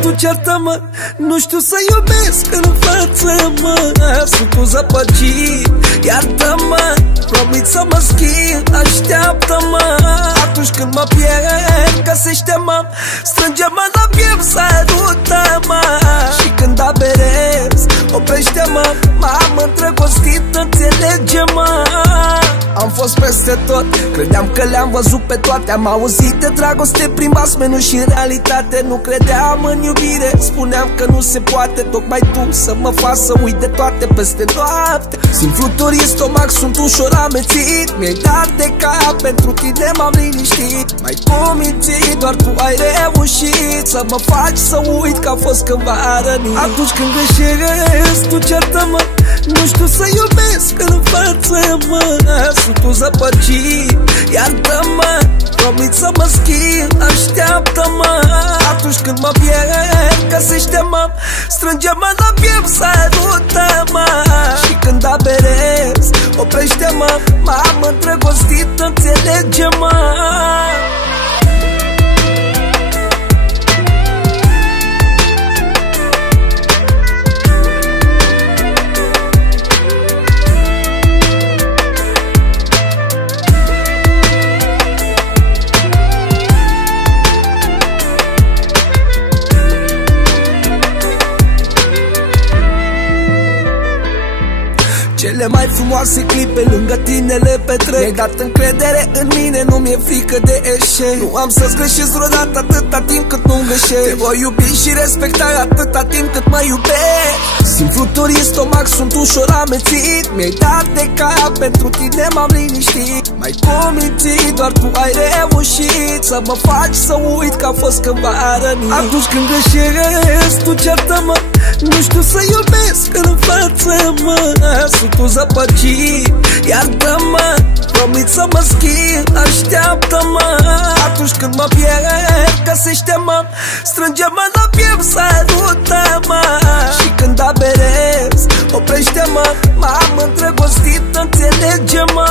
tu ceartă-mă. Nu știu să iubesc în față, mă. Sunt un zăpăcit, iartă-mă. Promit să mă schimb, așteaptă-mă. Atunci când mă pierd, găsește-mă. Strânge-mă la piept, sărută-mă. Și când aberez, oprește-mă. M-am îndrăgostit, înțelege-mă. Am fost peste tot, credeam că le-am văzut pe toate. Am auzit de dragoste prin basme, nu și în realitate. Nu credeam în iubire, spuneam că nu se poate. Tocmai tu să mă faci să uit de toate peste noapte. Simt fluturi în stomac, sunt ușor amețit. Mi-ai dat de cap, pentru tine m-am liniștit. Mai mințit, doar tu ai reușit să mă faci să uit că a fost cândva rănit. Atunci când greșesc, tu ceartă-mă. Nu știu să iubesc în față, mă. Sunt un zăpăcit, iartă-mă. Promit să mă schimb, așteaptă-mă. Atunci când mă pierd, găsește-mă. Strânge-mă la piept, sărută-mă. Și când aberez, oprește-mă. M-am îndrăgostit, înțelege-mă. Cele mai frumoase clipe lângă tine le petrec. Mi-ai dat încredere în mine, nu mi-e frică de eșec. Nu am să-ți greșesc vreodată atâta timp cât nu-mi greșesc. Te voi iubi și respecta atâta timp cât mă iubești. Simt fluturi în stomac, sunt ușor amețit. Mi-ai dat de cap, pentru tine m-am liniștit. M-ai mințit, doar tu ai reușit să mă faci să uit că a fost cândva rănit. Atunci când greșesc, tu ceartă-mă. Nu știu să iubesc în față, mă. Sunt un zăpăcit, iartă-mă. Promit să mă schimb, așteaptă-mă. Atunci când mă pierd, găsește-mă. Strânge-mă la piept, sărută-mă. Și când aberez, oprește-mă. M-am îndrăgostit, înțelege-mă.